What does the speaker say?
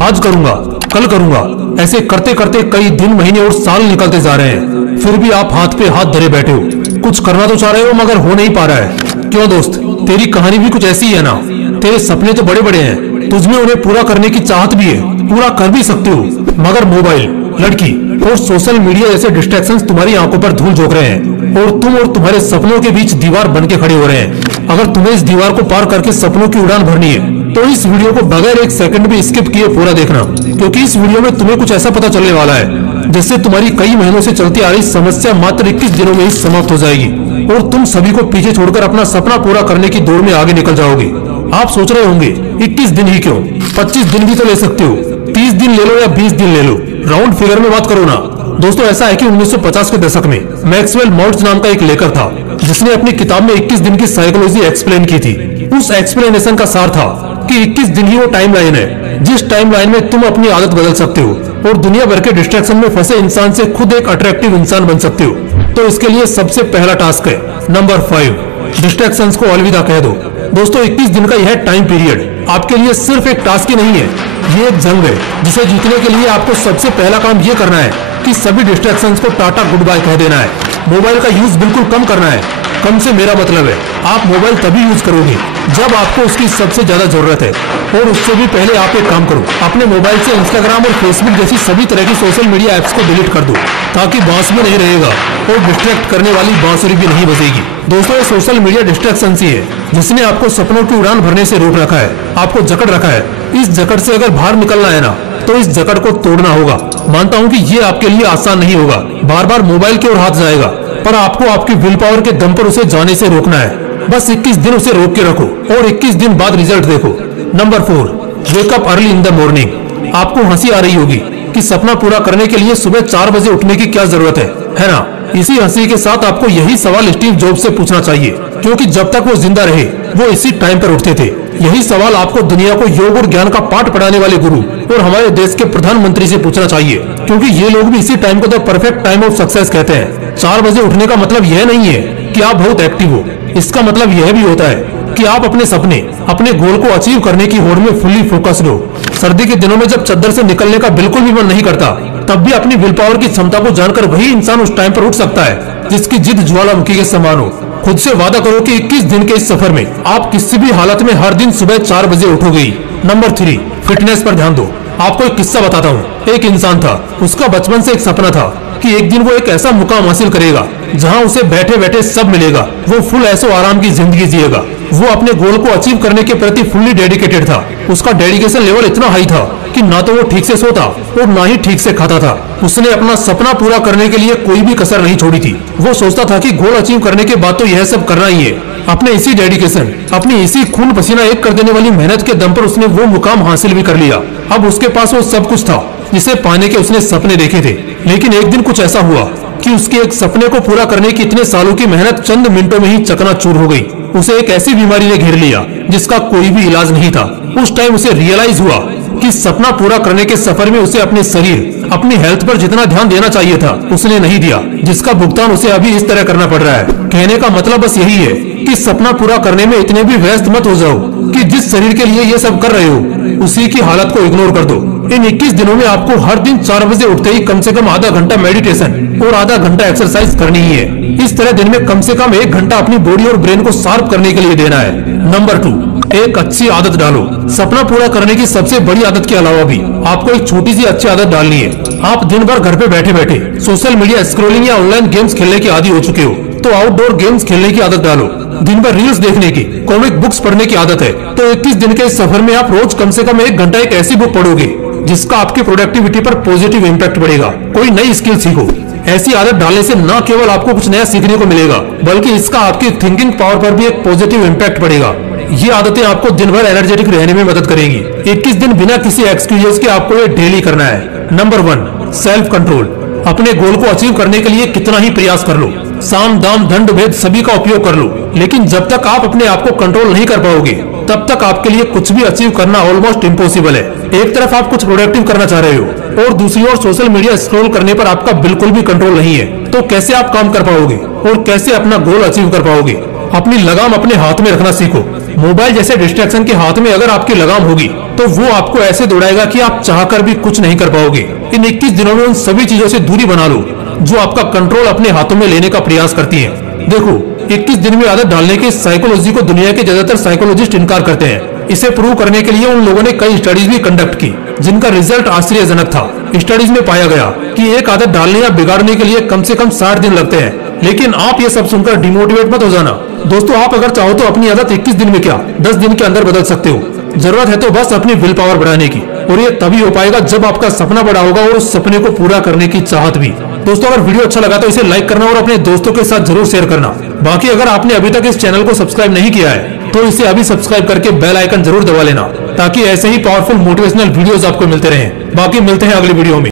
आज करूंगा, कल करूंगा, ऐसे करते करते कई दिन, महीने और साल निकलते जा रहे हैं। फिर भी आप हाथ पे हाथ धरे बैठे हो। कुछ करना तो चाह रहे हो मगर हो नहीं पा रहा है। क्यों दोस्त, तेरी कहानी भी कुछ ऐसी ही है ना। तेरे सपने तो बड़े बड़े हैं, तुझमें उन्हें पूरा करने की चाहत भी है, पूरा कर भी सकते हो, मगर मोबाइल, लड़की और सोशल मीडिया जैसे डिस्ट्रैक्शंस तुम्हारी आंखों पर धूल झोंक रहे हैं और तुम और तुम्हारे सपनों के बीच दीवार बन के खड़े हो रहे हैं। अगर तुम्हें इस दीवार को पार करके सपनों की उड़ान भरनी है तो इस वीडियो को बगैर एक सेकंड भी स्किप किए पूरा देखना, क्योंकि इस वीडियो में तुम्हें कुछ ऐसा पता चलने वाला है जिससे तुम्हारी कई महीनों से चलती आ रही समस्या मात्र 21 दिनों में ही समाप्त हो जाएगी और तुम सभी को पीछे छोड़कर अपना सपना पूरा करने की दौड़ में आगे निकल जाओगे। आप सोच रहे होंगे 21 दिन ही क्यों, 25 दिन भी तो ले सकते हो, 30 दिन ले लो या 20 दिन ले लो, राउंड फिगर में बात करो ना। दोस्तों, ऐसा है कि 1950 के दशक में मैक्सवेल माल्ट्ज नाम का एक लेखक था जिसने अपनी किताब में 21 दिन की साइकोलॉजी एक्सप्लेन की थी। उस एक्सप्लेनेशन का सार था कि 21 दिन ही वो टाइम लाइन है जिस टाइम लाइन में तुम अपनी आदत बदल सकते हो और दुनिया भर के डिस्ट्रैक्शन में फंसे इंसान से खुद एक अट्रैक्टिव इंसान बन सकते हो। तो इसके लिए सबसे पहला टास्क है नंबर 5, डिस्ट्रैक्शंस को अलविदा कह दो। दोस्तों, 21 दिन का यह टाइम पीरियड आपके लिए सिर्फ एक टास्क ही नहीं है, ये एक जंग है जिसे जीतने के लिए आपको सबसे पहला काम ये करना है कि सभी डिस्ट्रैक्शंस को टाटा गुड बाय कह देना है। मोबाइल का यूज बिल्कुल कम करना है। कम से मेरा मतलब है आप मोबाइल तभी यूज करोगे जब आपको उसकी सबसे ज्यादा जरूरत है, और उससे भी पहले आप एक काम करो, अपने मोबाइल से इंस्टाग्राम और फेसबुक जैसी सभी तरह की सोशल मीडिया ऐप्स को डिलीट कर दो ताकि बांस भी नहीं रहेगा और डिस्ट्रैक्ट करने वाली बांसुरी भी नहीं बजेगी। दोस्तों, ये सोशल मीडिया डिस्ट्रैक्शन ही है जिसने आपको सपनों की उड़ान भरने से रोक रखा है, आपको जकड़ रखा है। इस जकड़ से अगर बाहर निकलना है ना तो इस जकड़ को तोड़ना होगा। मानता हूँ कि ये आपके लिए आसान नहीं होगा, बार बार मोबाइल की ओर हाथ जाएगा, पर आपको आपकी विल पावर के दम पर उसे जाने से रोकना है। बस 21 दिन उसे रोक के रखो और 21 दिन बाद रिजल्ट देखो। Number 4, wake up early in the morning. आपको हंसी आ रही होगी कि सपना पूरा करने के लिए सुबह 4 बजे उठने की क्या जरूरत है ना। इसी हंसी के साथ आपको यही सवाल स्टीव जॉब्स से पूछना चाहिए, क्योंकि जब तक वो जिंदा रहे वो इसी टाइम पर उठते थे। यही सवाल आपको दुनिया को योग और ज्ञान का पाठ पढ़ाने वाले गुरु और हमारे देश के प्रधानमंत्री से पूछना चाहिए, क्योंकि ये लोग भी इसी टाइम को the perfect time of success कहते हैं। 4 बजे उठने का मतलब यह नहीं है कि आप बहुत एक्टिव हो, इसका मतलब यह भी होता है कि आप अपने सपने, अपने गोल को अचीव करने की होड़ में फुल्ली फोकस्ड हो। सर्दी के दिनों में जब चद्दर से निकलने का बिल्कुल भी मन नहीं करता, तब भी अपनी विल पावर की क्षमता को जानकर वही इंसान उस टाइम पर उठ सकता है जिसकी जिद ज्वालामुखी के समान हो। खुद से वादा करो कि 21 दिन के इस सफर में आप किसी भी हालत में हर दिन सुबह 4 बजे उठोगे। नंबर 3, फिटनेस पर ध्यान दो। आपको एक किस्सा बताता हूँ। एक इंसान था, उसका बचपन से एक सपना था कि एक दिन वो एक ऐसा मुकाम हासिल करेगा जहाँ उसे बैठे बैठे सब मिलेगा, वो फुल ऐसो आराम की जिंदगी जिएगा। वो अपने गोल को अचीव करने के प्रति फुल्ली डेडिकेटेड था। उसका डेडिकेशन लेवल इतना हाई था कि ना तो वो ठीक से सोता और ना ही ठीक से खाता था। उसने अपना सपना पूरा करने के लिए कोई भी कसर नहीं छोड़ी थी। वो सोचता था कि गोल अचीव करने के बाद तो यह सब करना ही है। अपने इसी डेडिकेशन, अपनी इसी खून पसीना एक कर देने वाली मेहनत के दम पर उसने वो मुकाम हासिल भी कर लिया। अब उसके पास वो सब कुछ था जिसे पाने के उसने सपने देखे थे। लेकिन एक दिन कुछ ऐसा हुआ कि उसके एक सपने को पूरा करने की इतने सालों की मेहनत चंद मिनटों में ही चकनाचूर हो गई। उसे एक ऐसी बीमारी ने घेर लिया जिसका कोई भी इलाज नहीं था। उस टाइम उसे रियलाइज हुआ कि सपना पूरा करने के सफर में उसे अपने शरीर, अपनी हेल्थ पर जितना ध्यान देना चाहिए था उसने नहीं दिया, जिसका भुगतान उसे अभी इस तरह करना पड़ रहा है। कहने का मतलब बस यही है कि सपना पूरा करने में इतने भी व्यस्त मत हो जाओ कि जिस शरीर के लिए ये सब कर रहे हो उसी की हालत को इग्नोर कर दो। इन 21 दिनों में आपको हर दिन 4 बजे उठते ही कम से कम आधा घंटा मेडिटेशन और आधा घंटा एक्सरसाइज करनी ही है। इस तरह दिन में कम से कम 1 घंटा अपनी बॉडी और ब्रेन को शार्प करने के लिए देना है। नंबर 2, एक अच्छी आदत डालो। सपना पूरा करने की सबसे बड़ी आदत के अलावा भी आपको एक छोटी सी अच्छी आदत डालनी है। आप दिन भर घर पे बैठे बैठे सोशल मीडिया स्क्रॉलिंग या ऑनलाइन गेम्स खेलने के आदी हो चुके हो, तो आउटडोर गेम्स खेलने की आदत डालो। दिन भर रील्स देखने की, कॉमिक बुक्स पढ़ने की आदत है, तो 21 दिन के इस सफर में आप रोज कम से कम 1 घंटा एक ऐसी बुक पढ़ोगे जिसका आपकी प्रोडक्टिविटी पर पॉजिटिव इम्पैक्ट पड़ेगा। कोई नई स्किल सीखो। ऐसी आदत डालने से न केवल आपको कुछ नया सीखने को मिलेगा बल्कि इसका आपकी थिंकिंग पावर पर भी एक पॉजिटिव इम्पैक्ट पड़ेगा। ये आदतें आपको दिन भर एनर्जेटिक रहने में मदद करेंगी। 21 दिन बिना किसी एक्सक्यूजेस के आपको ये डेली करना है। Number 1, self control. अपने गोल को अचीव करने के लिए कितना ही प्रयास कर लो, साम दाम दंड भेद सभी का उपयोग कर लो, लेकिन जब तक आप अपने आप को कंट्रोल नहीं कर पाओगे तब तक आपके लिए कुछ भी अचीव करना ऑलमोस्ट इम्पॉसिबल है। एक तरफ आप कुछ प्रोडक्टिव करना चाह रहे हो और दूसरी ओर सोशल मीडिया स्क्रॉल करने पर आपका बिल्कुल भी कंट्रोल नहीं है, तो कैसे आप काम कर पाओगे और कैसे अपना गोल अचीव कर पाओगे? अपनी लगाम अपने हाथ में रखना सीखो। मोबाइल जैसे डिस्ट्रैक्शन के हाथ में अगर आपकी लगाम होगी तो वो आपको ऐसे दौड़ाएगा कि आप चाहकर भी कुछ नहीं कर पाओगे। इन 21 दिनों में उन सभी चीजों से दूरी बना लो जो आपका कंट्रोल अपने हाथों में लेने का प्रयास करती हैं। देखो, 21 दिन में आदत डालने की साइकोलॉजी को दुनिया के ज्यादातर साइकोलॉजिस्ट इनकार करते हैं। इसे प्रूव करने के लिए उन लोगों ने कई स्टडीज भी कंडक्ट की जिनका रिजल्ट आश्चर्यजनक था। स्टडीज में पाया गया कि एक आदत डालने या बिगाड़ने के लिए कम से कम 60 दिन लगते हैं। लेकिन आप ये सब सुनकर डिमोटिवेट मत हो जाना दोस्तों। आप अगर चाहो तो अपनी आदत 21 दिन में क्या 10 दिन के अंदर बदल सकते हो। जरूरत है तो बस अपनी विल पावर बढ़ाने की, और ये तभी हो पाएगा जब आपका सपना बड़ा होगा और उस सपने को पूरा करने की चाहत भी। दोस्तों, अगर वीडियो अच्छा लगा तो इसे लाइक करना और अपने दोस्तों के साथ जरूर शेयर करना। बाकी अगर आपने अभी तक इस चैनल को सब्सक्राइब नहीं किया है तो इसे अभी सब्सक्राइब करके बेल आइकन जरूर दबा लेना, ताकि ऐसे ही पावरफुल मोटिवेशनल वीडियोस आपको मिलते रहें। बाकी मिलते हैं अगली वीडियो में।